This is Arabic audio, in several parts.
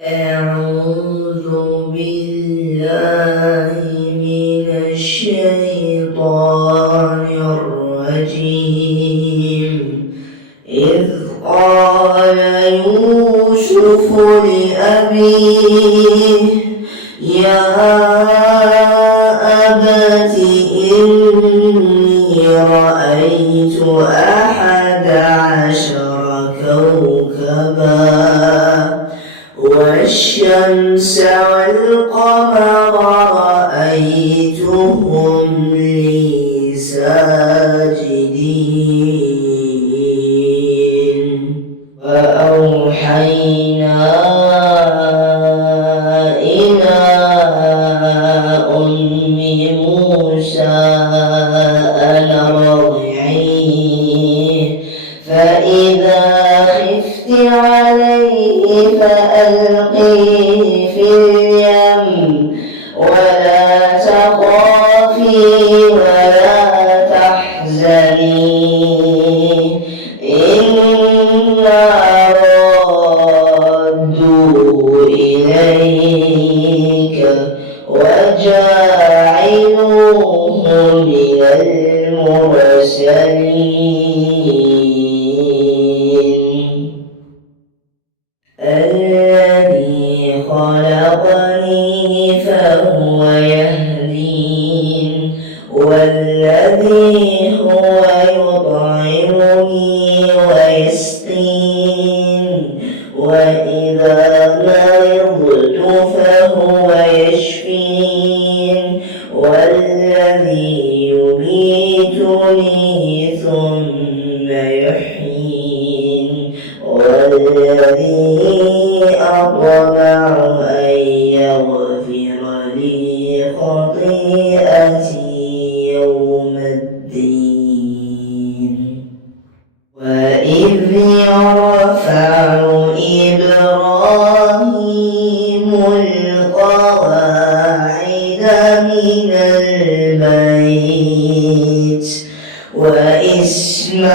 أعوذ بالله من الشيطان الرجيم. إذ قال يوسف لأبيه يا أبت إني رأيت 11 كوكبا والشمس والقمر رأيتهم لي ساجدين. فأوحينا إلى أم موسى أن أرضعيه فإذا خفت عليه فألقيه في اليم ولا تخافي ولا تحزني إنا رادوه إليك وجاعلوه من المرسلين. الذي خلقني فهو يهدين والذي هو يطعمني ويسقين وإذا مرضت فهو يشفين والذي يميتني ثم يحيين والذي أطمع أن يغفر لي خطيئتي يوم الدين. وإذ يرفع إبراهيم القواعد من البيت وإسماعيل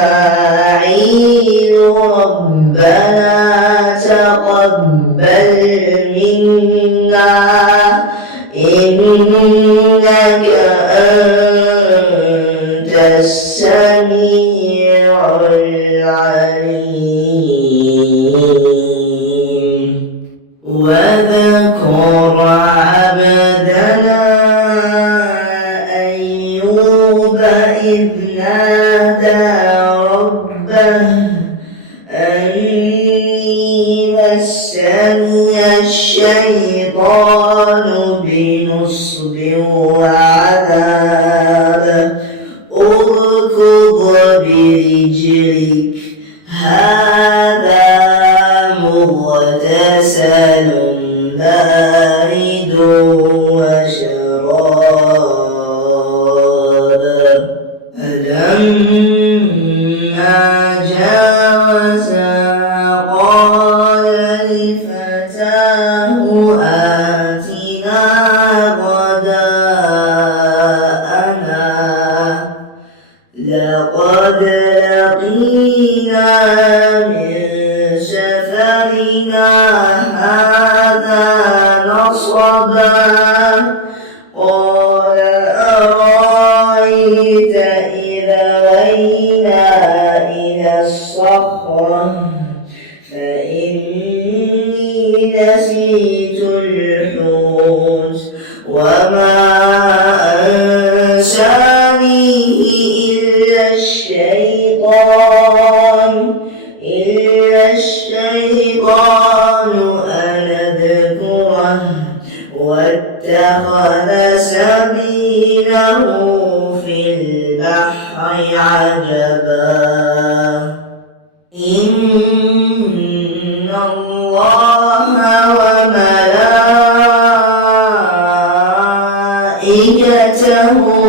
ربنا تقبل منا إنك أنت السميع العليم. وذكر عبدنا أيوب إذ نادى ربه أني مسني الشيطان بنصب وعذاب اركض برجلك هذا مغتسل بارد وشراب. فلما جاوزا قال لفتاه آتنا غداءنا لقد لقينا من سفرنا هذا نصبا. قال أرأيت إذا وينا إلى الصخرة فإني نسيت الحوت وما أنسانيه إلا الشيطان أن أذكره واتخذ سبيله في البحر عجبا. إن الله وملائكته